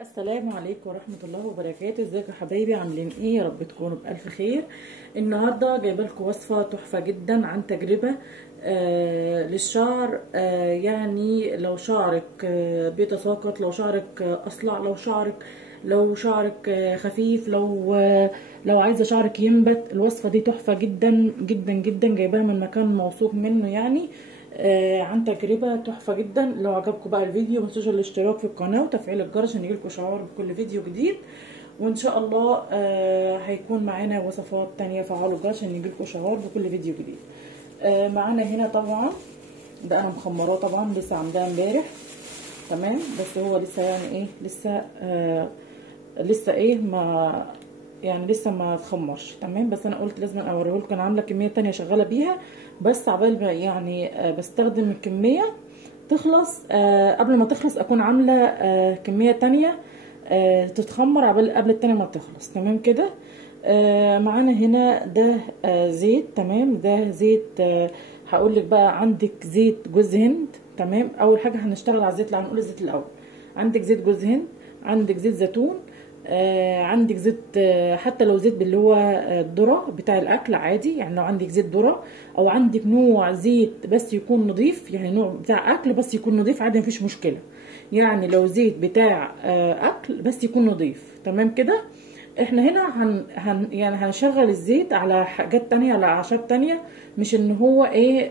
السلام عليكم ورحمة الله وبركاته. ازيكم يا حبايبي؟ عاملين ايه؟ يا رب تكونوا بألف خير. النهارده جايبه لكم وصفة تحفة جدا عن تجربة للشعر. يعني لو شعرك بيتساقط، لو شعرك اصلع، لو شعرك خفيف، لو عايزه شعرك ينبت، الوصفة دي تحفة جدا جدا جدا. جايباها من مكان موثوق منه يعني. عن تجربة تحفة جدا. لو عجبكم بقى الفيديو متنسوش الاشتراك في القناة وتفعيل الجرس عشان يجيلكوا اشعار بكل فيديو جديد. وان شاء الله هيكون معانا وصفات تانية. فعلوا الجرس عشان يجيلكوا اشعار بكل فيديو جديد. معانا هنا طبعا ده انا مخمراه طبعا، لسه عاملاه امبارح تمام، بس هو لسه يعني ايه، لسه ايه، ما يعني لسه ما اتخمرش تمام. بس انا قلت لازم اوريهولكم. انا عامله كميه تانية شغاله بيها، بس عبال ما يعني بستخدم الكميه تخلص. قبل ما تخلص اكون عامله كميه تانية تتخمر قبل التانية ما تخلص تمام كده. معانا هنا ده زيت تمام. ده زيت هقول لك بقى. عندك زيت جوز هند تمام. اول حاجه هنشتغل على الزيت. لا، هنقول الزيت الاول. عندك زيت جوز هند، عندك زيت زيتون، عندك زيت حتى لو زيت اللي هو الذره بتاع الاكل عادي. يعني لو عندك زيت ذره، او عندك نوع زيت بس يكون نظيف، يعني نوع بتاع اكل بس يكون نظيف عادي مفيش مشكله. يعني لو زيت بتاع اكل بس يكون نظيف تمام كده. احنا هنا يعني هنشغل الزيت على حاجات تانية، على اعشاب تانية، مش ان هو ايه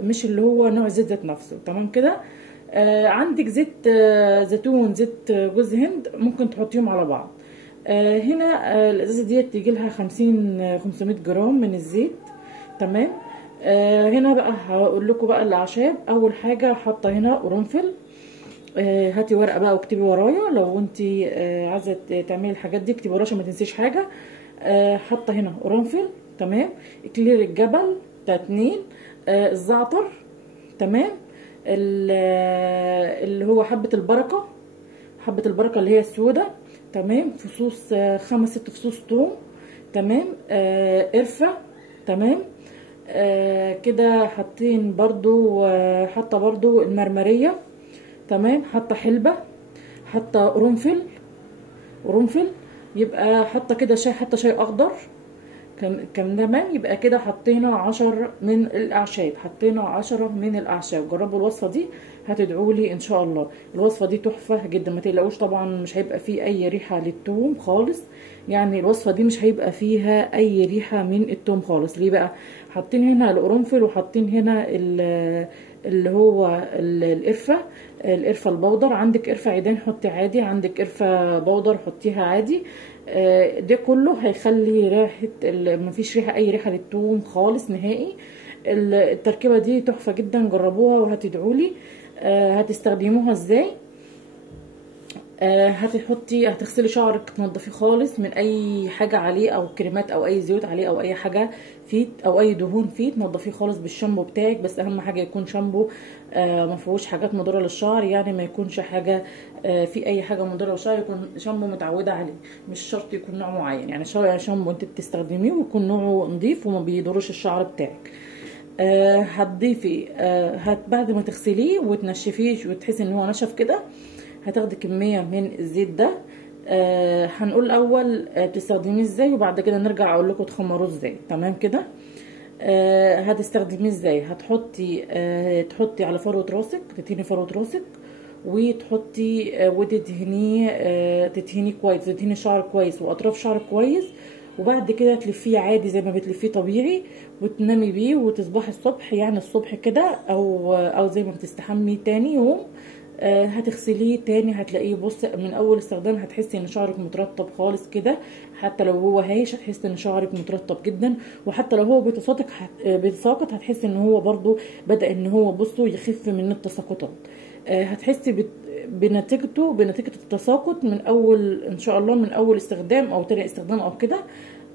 مش اللي هو نوع الزيت ذات نفسه تمام كده. عندك زيت زيتون، زيت جوز هند، ممكن تحطيهم على بعض. هنا الازازه ديت تيجي لها 500 جرام من الزيت تمام. هنا بقى هقول لكم بقى الاعشاب. اول حاجه حاطه هنا قرنفل. هاتي ورقه بقى واكتبي ورايا لو انت عايزه تعملي الحاجات دي، اكتبي ورايا عشان ما تنسيش حاجه. حاطه هنا قرنفل تمام. اكلير الجبل بتاع 2. الزعتر تمام. اللي هو حبه البركه، حبه البركه اللي هي السوداء تمام. فصوص 5-6 فصوص توم تمام. قرفه تمام. كده حاطين برضو حاطه برضو المرمريه تمام. حاطه حلبه، حاطه قرنفل، يبقى حاطه كده شاي، حاطه شاي اخضر كان تمام. يبقى كده حطينا 10 من الاعشاب، حطينا 10 من الاعشاب. جربوا الوصفه دي هتدعوا لي ان شاء الله. الوصفه دي تحفه جدا، ما تقلقوش. طبعا مش هيبقى فيه اي ريحه للثوم خالص. يعني الوصفه دي مش هيبقى فيها اي ريحه من الثوم خالص. ليه بقى؟ حاطين هنا القرنفل وحاطين هنا اللي هو القرفه البودر. عندك قرفه عيدان حطي عادي، عندك قرفه بودر حطيها عادي. ده كله هيخلي ريحه مفيش ريحه، اي ريحه للثوم خالص نهائي. التركيبه دي تحفه جدا، جربوها وهتدعولي. هتستخدموها ازاي؟ هتغسلي شعرك، تنضفيه خالص من اي حاجه عليه، او كريمات او اي زيوت عليه او اي حاجه فيه او اي دهون فيه. تنضفيه خالص بالشامبو بتاعك، بس اهم حاجه يكون شامبو ما فيهوش حاجات مضره للشعر. يعني ما يكونش حاجه في اي حاجه مضره للشعر، يكون شامبو متعوده عليه، مش شرط يكون نوع معين. يعني شامبو انت بتستخدميه ويكون نوعه نظيف وما بيضرش الشعر بتاعك. هتضيفي بعد ما تغسليه وتنشفيه وتحسي ان هو نشف كده، هتاخدي كميه من الزيت ده. هنقول الاول بتستخدميه ازاي، وبعد كده نرجع اقول لكم تخمروه ازاي تمام كده. هتستخدميه ازاي؟ تحطي على فروه راسك، تدهني فروه راسك وتحطي وتدهنيه تدهني كويس، تدهني شعر كويس واطراف شعر كويس. وبعد كده تلفيه عادي زي ما بتلفيه طبيعي، وتنامي بيه وتصبحي الصبح، يعني الصبح كده او زي ما بتستحمي تاني يوم هتغسليه تاني. هتلاقيه بص من اول استخدام هتحسي ان شعرك مترطب خالص كده. حتى لو هو هايش هتحسي ان شعرك مترطب جدا. وحتى لو هو بيتساقط هتحسي ان هو برضو بدأ ان هو بصوا يخف من التساقطات. هتحسي بنتيجة التساقط من اول ان شاء الله، من اول استخدام او تاني استخدام او كده.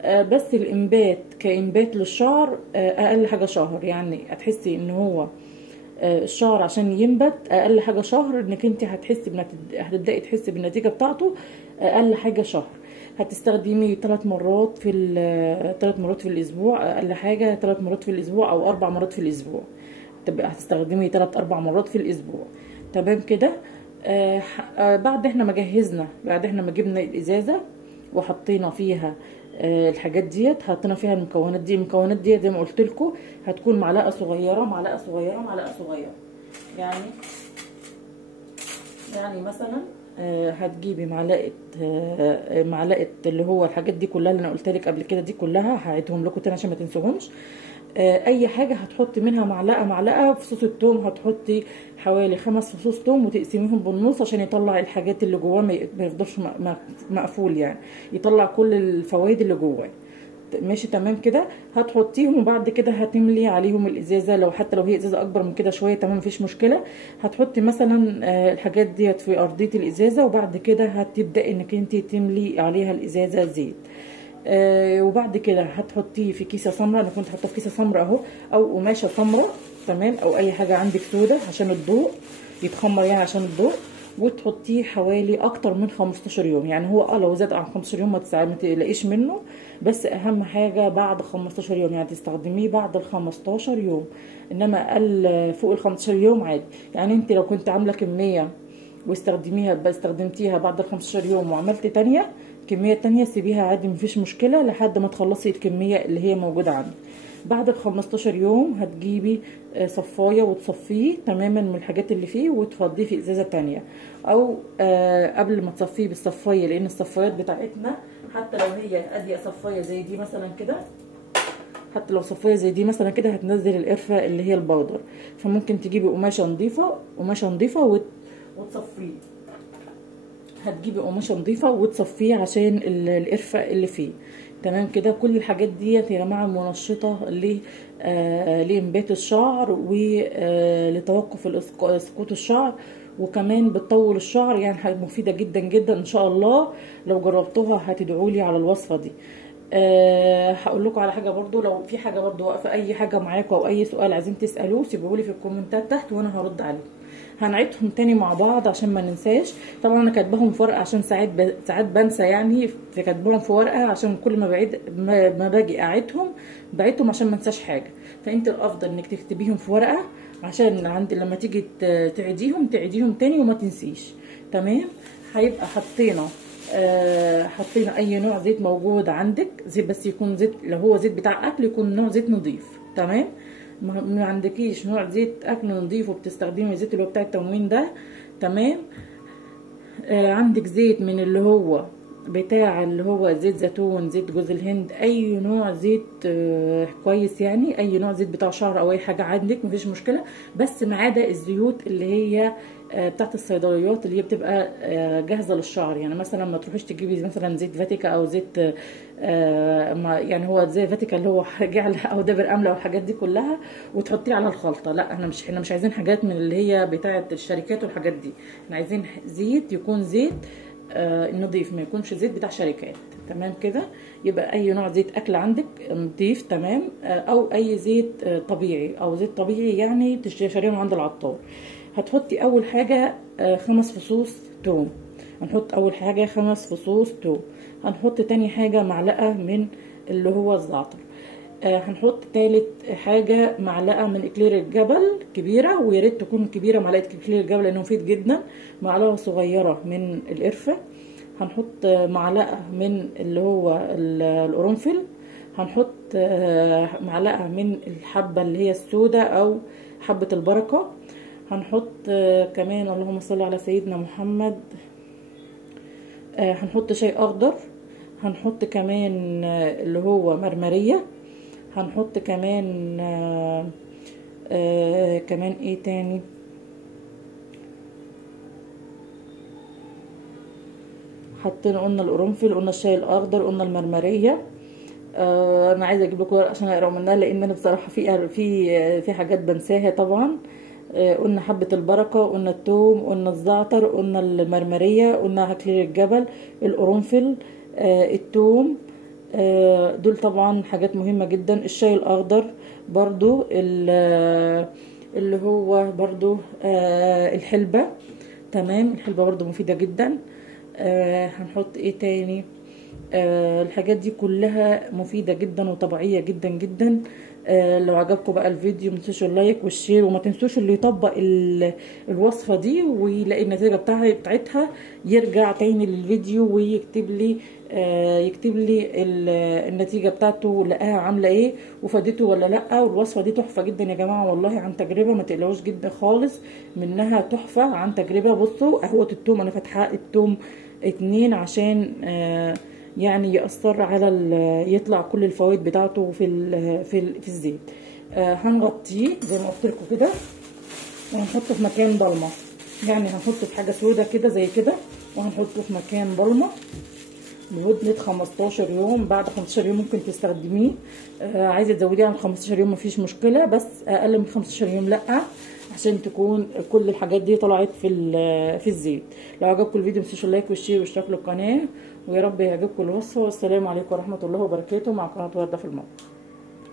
بس الانبات كانبات للشعر اقل حاجة شهر. يعني هتحسي ان هو الشعر عشان ينبت اقل حاجه شهر، انك انت هتبداي تحسي بالنتيجه بتاعته اقل حاجه شهر. هتستخدميه 3 مرات في 3 مرات في الاسبوع، اقل حاجه 3 مرات في الاسبوع او 4 مرات في الاسبوع. تبقى هتستخدميه 3-4 مرات في الاسبوع تمام كده. بعد احنا ما جهزنا، بعد احنا ما جبنا الازازه وحطينا فيها الحاجات ديت، حطينا فيها المكونات دي. المكونات ديت زي ما قلت لكم هتكون معلقه صغيره معلقه صغيره معلقه صغيره. يعني مثلا هتجيبي معلقه اللي هو الحاجات دي كلها اللي انا قلت لك قبل كده، دي كلها هعيدهم لكم تاني عشان ما تنسوهمش. اي حاجه هتحطي منها معلقه. في صوص الثوم هتحطي حوالي 5 فصوص ثوم وتقسميهم بالنص عشان يطلع الحاجات اللي جواه ما يفضلش مقفول، يعني يطلع كل الفوائد اللي جواه. ماشي تمام كده. هتحطيهم وبعد كده هتملي عليهم الازازه، حتى لو هي ازازه اكبر من كده شويه تمام مفيش مشكله. هتحطي مثلا الحاجات ديت في ارضيه الازازه، وبعد كده هتبداي انك انت تملي عليها الازازه زيت. وبعد كده هتحطيه في كيسه سمراء. انا كنت حاطاه في كيسه سمراء اهو، او قماشه سمراء تمام، او اي حاجه عندك سودا عشان الضوء يتخمر، يعني عشان الضوء. وتحطيه حوالي اكتر من 15 يوم. يعني هو لو زاد عن 15 يوم ما تقلقيش منه، بس اهم حاجه بعد 15 يوم، يعني تستخدميه بعد ال 15 يوم. انما اقل فوق ال 15 يوم عادي. يعني انت لو كنت عامله كميه استخدمتيها بعد ال 15 يوم وعملت تانية كميه تانية، سيبيها عادي مفيش مشكله لحد ما تخلصي الكميه اللي هي موجوده عندك. بعد ال 15 يوم هتجيبي صفايه وتصفيه تماما من الحاجات اللي فيه وتفضيه في ازازه تانية، او قبل ما تصفيه بالصفايه، لان الصفايات بتاعتنا حتى لو هي اديه صفايه زي دي مثلا كده، حتى لو صفايه زي دي مثلا كده هتنزل القرفه اللي هي البودر. فممكن تجيبي قماشه نظيفه وتصفيه. هتجيبي قماشه نظيفه وتصفيه عشان القرفه اللي فيه تمام كده. كل الحاجات ديت يا جماعه منشطه لانبات الشعر ولتوقف سقوط الشعر، وكمان بتطول الشعر. يعني حاجه مفيده جدا جدا ان شاء الله. لو جربتوها هتدعوا لي على الوصفه دي. هقول لكم على حاجه برضو، لو في حاجه برضو واقفه اي حاجه معاكم او اي سؤال عايزين تسالوه سيبوه لي في الكومنتات تحت وانا هرد عليه. هنعيدهم تاني مع بعض عشان ما ننساش. طبعا انا كاتباهم في ورقه عشان ساعات بنسى، يعني كاتباهم في ورقه عشان كل ما بعيد ما باجي اعيدهم بعيدهم عشان ما انساش حاجه. فانت الافضل انك تكتبيهم في ورقه عشان لما تيجي تعيديهم تاني وما تنسيش. تمام. هيبقى حطينا اي نوع زيت موجود عندك، زيت بس يكون زيت، لو هو زيت بتاع اكل يكون نوع زيت نظيف. تمام. ما عندكيش نوع زيت اكل نظيف وبتستخدمي الزيت اللي هو بتاع التموين ده تمام. عندك زيت من اللي هو زيت زيتون، زيت جوز الهند، اي نوع زيت كويس، يعني اي نوع زيت بتاع شعر او اي حاجه عندك مفيش مشكله. بس ما عدا الزيوت اللي هي بتاعت الصيدليات اللي هي بتبقى جاهزه للشعر. يعني مثلا ما تروحيش تجيبي مثلا زيت فاتيكا او زيت يعني هو زي فاتيكا اللي هو جعل او دابر امله والحاجات دي كلها وتحطيه على الخلطه. لا، احنا مش عايزين حاجات من اللي هي بتاعت الشركات والحاجات دي. احنا عايزين زيت يكون زيت نضيف، ما يكونش زيت بتاع شركات. تمام كده. يبقى اي نوع زيت اكل عندك نضيف تمام، او اي زيت طبيعي او زيت طبيعي يعني تشتريه من عند العطار. هتحطي اول حاجه 5 فصوص توم. هنحط اول حاجه 5 فصوص توم. هنحط تاني حاجه معلقه من اللي هو الزعتر. هنحط تالت حاجه معلقه من اكلير الجبل كبيره، ويا ريت تكون كبيره معلقه اكلير الجبل لانه مفيد جدا. معلقه صغيره من القرفه. هنحط معلقه من اللي هو القرنفل. هنحط معلقه من الحبه اللي هي السوداء او حبه البركه. هنحط كمان اللهم صل على سيدنا محمد، هنحط شاي اخضر. هنحط كمان اللي هو مرمرية. هنحط كمان كمان ايه تاني، حطينا قلنا القرنفل، قلنا الشاي الاخضر، قلنا المرمرية. انا عايزه اجيب لكم ورقه عشان اقرا منها لان انا بصراحه في حاجات بنساها طبعا. قلنا حبه البركه، قلنا الثوم، قلنا الزعتر، قلنا المرمريه، قلنا اكليل الجبل، القرنفل، الثوم. دول طبعا حاجات مهمه جدا. الشاي الاخضر برضو اللي هو برضو الحلبه. تمام. الحلبه برضو مفيده جدا. هنحط ايه تاني، الحاجات دي كلها مفيدة جدا وطبيعية جدا جدا. لو عجبكم بقى الفيديو متنسوش اللايك والشير، وما تنسوش اللي يطبق الوصفة دي ويلاقي النتيجة بتاعتها يرجع تاني للفيديو ويكتب لي النتيجة بتاعته لقاها عاملة ايه وفادته ولا لا. والوصفة دي تحفة جدا يا جماعة والله، عن تجربة، ما تقلقوش جدا خالص منها، تحفة عن تجربة. بصوا قهوة التوم انا فاتحة التوم 2 عشان يعني يأثر على يطلع كل الفوائد بتاعته في الزيت. هنغطيه زي ما قلت لكم كده، وهنحطه في مكان ضلمه، يعني هنحطه في حاجه سودة كده زي كده، وهنحطه في مكان ضلمه لمده 15 يوم. بعد 15 يوم ممكن تستخدميه. عايزه تزوديه عن 15 يوم مفيش مشكله، بس اقل من 15 يوم لا، عشان تكون كل الحاجات دي طلعت في الزيت. لو عجبكم الفيديو متنسوش اللايك والشير واشتراك للقناه، ويا رب يعجبكم الوصفه. والسلام عليكم ورحمه الله وبركاته، مع قناه ورده في المطبخ.